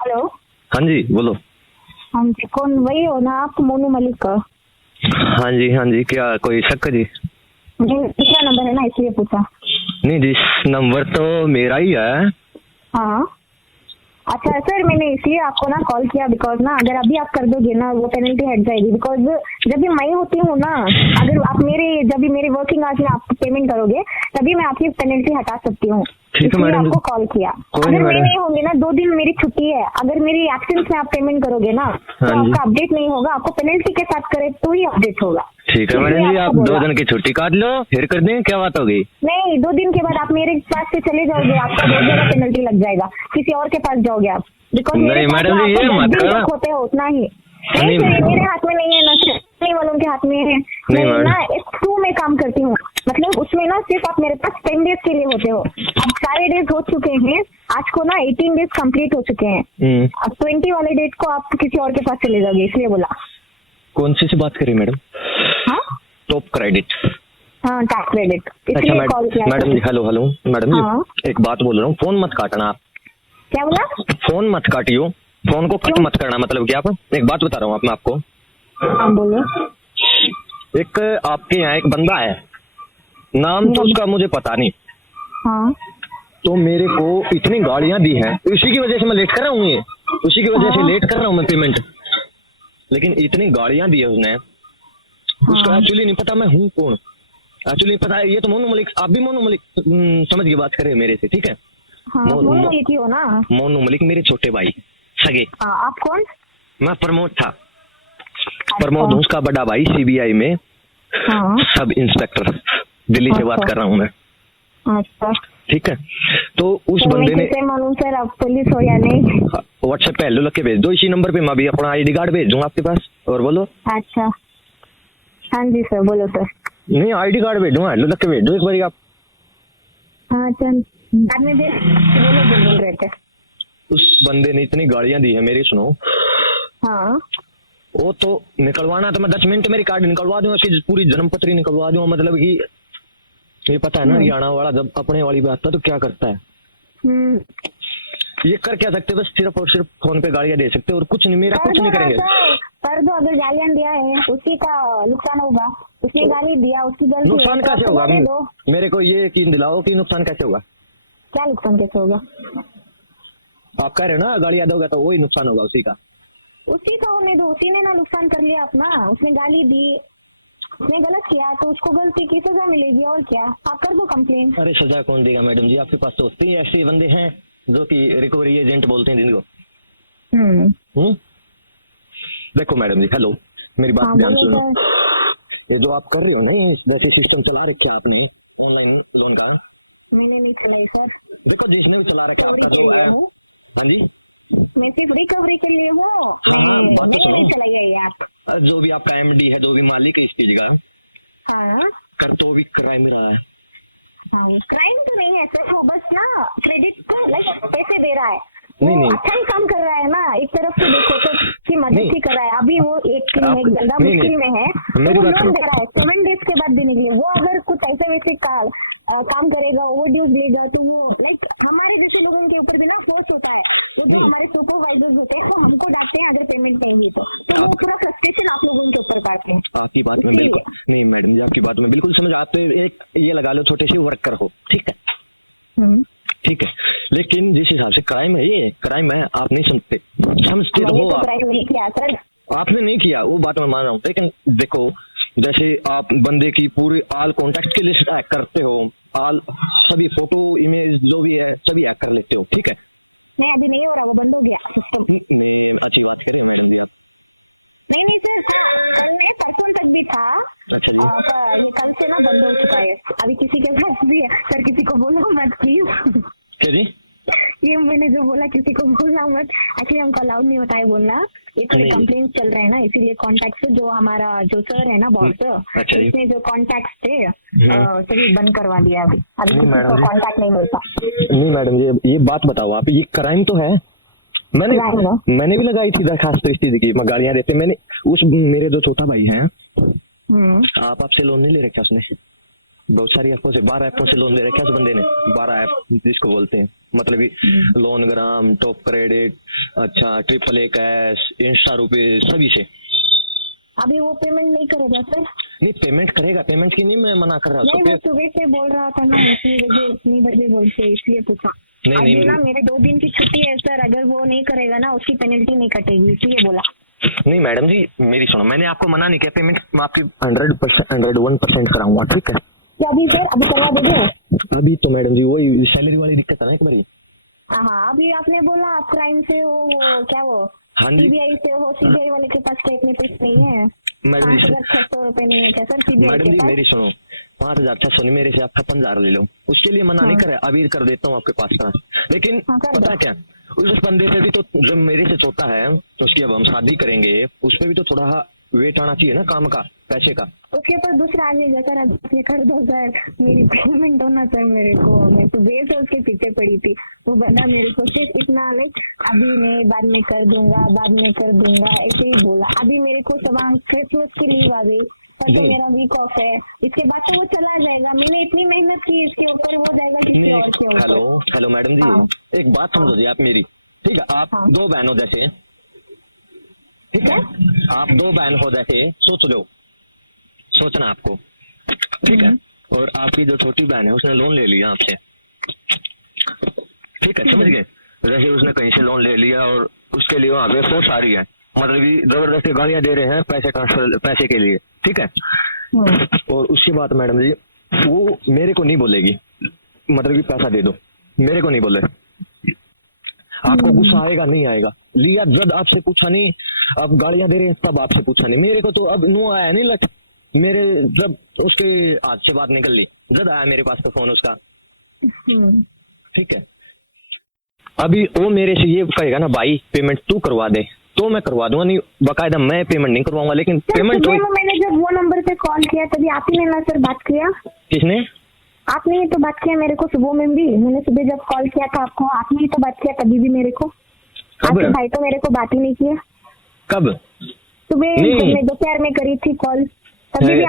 Hello. हाँ जी बोलो। हाँ जी, कौन? वही हो ना आप, मोनू मलिक का? हाँ जी, क्या कोई शक है जी? मुझे दूसरा नंबर है ना, इसलिए पूछा। नहीं जी, नंबर तो मेरा ही है। हाँ अच्छा सर, मैंने इसलिए आपको ना कॉल किया बिकॉज ना अगर अभी आप कर दोगे ना वो पेनल्टी हट जाएगी। बिकॉज जब भी मैं होती हूँ ना, अगर आप जब भी मेरे वर्किंग आवर्स में आप पेमेंट करोगे तभी मैं आपकी पेनल्टी हटा सकती हूँ। ठीक है इसलिए मैडम जी। आपको कॉल किया। कोई अगर नहीं मैं मैडम। नहीं होंगी ना, 2 दिन मेरी छुट्टी है, अगर मेरी एब्सेंस में आप पेमेंट करोगे ना तो हाँ जी। आपका अपडेट नहीं होगा, आपको पेनल्टी के साथ करे तो ही अपडेट होगा। ठीक है इसलिए मैडम जी, आप आपको 2 बोला। दिन की छुट्टी काट लो, फिर कर दें, क्या बात हो गई? नहीं, 2 दिन के बाद आप मेरे पास से चले जाओगे, आपका बहुत ज्यादा पेनल्टी लग जाएगा, किसी और के पास जाओगे आप। बिकॉज मेरे नहीं पास मैडम ना जी, आपको ये 10 मत दिन करना। तक होते हैं उतना ही। नहीं, नहीं सर, ये मेरे हाथ में नहीं है ना, सिर्फ नहीं वालों के हाथ में है। नहीं मैं मैडम। ना X2 में काम करती हूँ, मतलब उसमें ना सिर्फ आप मेरे पास 10 डेज के लिए होते हो। अब सारे डेज हो चुके हैं, आज को ना 18 डेज कंप्लीट हो चुके हैं। अब 20 वाले डेट को आप किसी और के पास चले जाओगे, इसलिए बोला। कौन सी बात करी मैडम? हाँ टॉप क्रेडिट। हाँ, टैक्स क्रेडिट, अच्छा इसलिए कॉल किया। मैडम जी, हेलो हेलो मैडम हाँ। जी, एक बात बोल रहा हूँ, फोन मत काटना आप। क्या बोला? फोन मत काटियो, फोन को कट क्यों? मत करना। मतलब क्या, आप एक बात बता रहा हूँ मैं आपको। हाँ बोलो। एक आपके यहाँ एक बंदा है, नाम तो उसका मुझे पता नहीं, हाँ तो मेरे को इतनी गाड़ियां दी हैं, उसी की वजह से मैं लेट कर रहा हूँ, ये उसी की वजह से हाँ। लेट कर रहा हूँ मैं पेमेंट। लेकिन इतनी गाड़ियां दी है उसने, उसको हाँ। एक्चुअली नहीं पता मैं हूँ कौन। एक्चुअली पता है, ये तो मोनू मलिक, आप भी मोनू मलिक समझ के बात करें मेरे से, ठीक है? हाँ, मोनू मलिक ही हो ना? मोनू मलिक मेरे छोटे भाई सगे। हाँ, आप कौन? मैं प्रमोद था, प्रमोद हूँ, उसका बड़ा भाई सीबीआई में हाँ। सब इंस्पेक्टर, दिल्ली से बात कर रहा हूँ मैं, अच्छा ठीक है? तो उस तो बंदे मैं ने कैसे मालूम सर आप पुलिस हो या नहीं? व्हाट्सएप पे हेलो लिख के भेज दो, इसी नंबर पे मैं भी अपना आईडी कार्ड भेज दूंगा आपके पास। और बोलो। अच्छा हाँ जी सर, बोलो सर। नहीं, आईडी कार्ड भेज दूंगा, हेलो लिख के भेज दो एक बार आप। हाँ चल, बाद में देख, बोलो जो बोल रहे थे। उस बंदे ने इतनी गाड़ियां दी है मेरी, सुनो। हाँ वो तो निकलवाना तो मैं 10 मिनट मेरी कार्ड निकलवा दूंगा, उसकी पूरी जन्म पत्री निकलवा दूंगा। मतलब कि ये पता है ना, हरियाणा वाला जब अपने वाली बात है तो क्या करता है, ये कर क्या सकते, बस सिर्फ और सिर्फ फोन पे गाड़ियां दे सकते और कुछ नहीं, मेरा कुछ नहीं करेंगे। कर दो, अगर गालियां दिया है उसी का नुकसान होगा, उसने गाली दिया, उसकी गलती है, नुकसान तो कैसे आपको होगा? गाली दो। मेरे को ये यकीन दिलाओ कि नुकसान कैसे होगा। क्या नुकसान कैसे होगा? आप कह रहे हो ना गाड़ियां दोगे तो वही नुकसान होगा उसी का। उसी का होने दो, उसी ने ना नुकसान कर लिया अपना, उसने गाली दी, उसने गलत किया तो उसको गलती की सजा मिलेगी, और क्या। आप कर दो कंप्लेन। अरे सजा कौन देगा मैडम जी, आपके पास तो होते ही ऐसे बंदे हैं जो कि रिकवरी एजेंट बोलते हैं जिनको। देखो मैडम जी, हेलो, मेरी बात ध्यान सुनो। ये जो आप कर रहे हो ना, ये जैसे सिस्टम चला रखा आपने ऑनलाइन लोन का। मैंने नहीं चलाई सर। देखो जिसने भी चला रखा आपका जो है। हाँ जी, मैं सिर्फ रिकवरी के लिए हूँ। हाँ, बात तो सुनो। नहीं चलाई है ये ऐप। जो भी आपका एमडी है, जो भी मालिक है इस चीज का, हाँ कर तो भी क्राइम ही रहा है। हाँ, क्राइम तो नहीं है सर, वो बस ना क्रेडिट तो लाइक पैसे दे रहा है, नहीं अच्छा ही काम कर रहा है ना, एक तरफ से देखो तो की मदद ही कर रहा है। अभी वो एक बंदा मुश्किल में है तो वो लोन दे रहा है 7 डेज के बाद देने के लिए। वो अगर कुछ ऐसे वैसे काम करेगा, ओवरड्यूज लेगा, तो वो लाइक हमारे जैसे लोगों के ऊपर भी ना फोर्स होता है। वो जो हमारे सुपरवाइजर्स होते हैं वो हमको डांटते हैं अगर पेमेंट नहीं हुई तो वो पूरा फ्रस्ट्रेशन आप लोगों के ऊपर काटते हैं। आपकी बात में बिल्कुल नहीं मैडम जी, आपकी बात में बिल्कुल समझ। आप तो एक ये लगा लो छोटे से वर्कर हो, ठीक है? ठीक है, लेकिन जिस हिसाब से क्राइम है, ये क्राइम है, आप नहीं समझते हो। आप क्राइम नहीं किया सर, आपने नहीं किया, वो बात मैं मान रहा हूँ, लेकिन देखो जैसे आप बंदे की पूरी ऑल कॉन्टेक्ट की लिस्ट हैक करते हो, ऑल सभी फोटो इमेज जो भी है सभी हैक कर लेते हो, ठीक है? नहीं अभी नहीं हो रहा, वो बंद हो गया सिस्टम। नहीं, अच्छी बात करें मैडम जी आप। नहीं सर, कल में परसों तक भी था। अच्छा जी, ये कल से ना बंद हो चुका है। अभी किसी के पास भी है सर, किसी को बोलो मत प्लीज। क्या जी? ये मैंने जो बोला किसी को बोलना मत, एक्चुअली हमको अलाउड नहीं होता है बोलना। ये थोड़े कंप्लेन चल रहे हैं ना, इसीलिए कॉन्टैक्ट जो हमारा जो सर है ना बॉस, उसने जो कॉन्टैक्ट थे सभी बंद करवा दिया। अभी किसी को कॉन्टैक्ट नहीं मिलता। नहीं मैडम जी, ये बात बताओ आप, ये क्राइम तो है। मैंने भी लगाई थी दरखास्त इस चीज की, मैं गाड़ियां देते। मैंने मेरे जो छोटा भाई है, आपसे लोन नहीं ले रखा उसने, बहुत सारी ऐपों से 12 ऐपों से लोन ले रखा है उस बंदे ने। 12 ऐप जिसको बोलते हैं, मतलब कि लोन ग्राम, टॉप क्रेडिट, अच्छा AAA कैश, इंस्टा रुपए, सभी से। अभी वो पेमेंट नहीं करेगा सर? नहीं, पेमेंट करेगा, पेमेंट की नहीं मैं मना कर रहा हूँ। नहीं, वो सुबह से बोल रहा था ना, इतनी बजे बोलते, इसलिए पूछा। नहीं ना मेरे 2 दिन की छुट्टी है सर, अगर वो नहीं करेगा ना उसकी पेनल्टी नहीं कटेगी, इसलिए बोला। नहीं मैडम जी मेरी सुनो, मैंने आपको मना नहीं किया, पेमेंट मैं आपकी 100%, 101% कराऊंगा, ठीक है? क्या अभी सर, अभी करवा दोगे? अभी तो मैडम जी वही सैलरी वाली दिक्कत है ना एक बारी। हाँ, अभी आपने बोला आप क्राइम से हो, वो क्या वो हाँ जी, CBI से हो, CBI वाले के पास क्या इतने पैसे नहीं है? मैडम जी 5,600 रुपए नहीं है क्या सर CBI मैडम के जी पास? मेरी सुनो, 5,600 नहीं, मेरे से आप 56,000 ले लो, उसके लिए मना नहीं करे, अभी कर देता हूँ आपके पास का। लेकिन पता क्या, उस बंदे से भी तो जो मेरे से छोटा है, उसकी अब हम शादी करेंगे, उस पर भी तो थोड़ा वेट आना चाहिए ना काम का, पैसे का। उसके ऊपर दूसरा आ जाएगा सर, अब कर दो सर, मेरी पेमेंट होना सर मेरे को। मैं सुबह से उसके पीछे पड़ी थी, वो बंदा मेरे को सिर्फ इतना अभी नहीं, बाद में कर दूंगा, बाद में कर दूंगा, ऐसे ही बोला। अभी मेरे को सुबह क्रिसमस की लीव आ गई, तो मेरा वीक ऑफ है, इसके बाद तो वो चला जाएगा। मैंने इतनी मेहनत की इसके ऊपर, वो जाएगा किसी और के ऊपर। हेलो मैडम जी, हाँ। एक बात समझो जी आप मेरी, ठीक है? आप 2 बहन हो जैसे, ठीक है? आप 2 बहन हो जैसे, सोच लो, सोचना आपको, ठीक है? और आपकी जो छोटी बहन है उसने लोन ले लिया आपसे, ठीक है? समझ गए? जैसे उसने कहीं से लोन ले लिया और उसके लिए वहाँ पे फोर्स आ रही है, मतलब कि जबरदस्ती गालियां दे रहे हैं पैसे ट्रांसफर, पैसे के लिए, ठीक है? और उसके बाद मैडम जी वो मेरे को नहीं बोलेगी, मतलब कि पैसा दे दो, मेरे को नहीं बोले। आपको गुस्सा आएगा नहीं आएगा? लिया जब आपसे पूछा नहीं, अब गालियां दे रहे हैं तब आपसे पूछा नहीं, मेरे को तो अब नो आया नहीं लट, मेरे जब उसके हाथ से बात निकल ली, जब आया मेरे पास तो फोन उसका, ठीक है? अभी वो मेरे से ये कहेगा ना भाई पेमेंट तू करवा दे, तो मैं करवा दूंगा, नहीं बाकायदा मैं पेमेंट नहीं करवाऊंगा, लेकिन पेमेंट मैंने जब वो नंबर पे कॉल किया तभी आप ही ने ना सर बात किया? किसने? आपने ही तो बात किया मेरे को सुबह में भी, मैंने सुबह जब कॉल किया था आपको, आपने ही तो बात किया तभी भी मेरे को। आपके भाई तो मेरे को बात ही नहीं किया। कब? सुबह मैं दोपहर में करी थी कॉल, तभी भी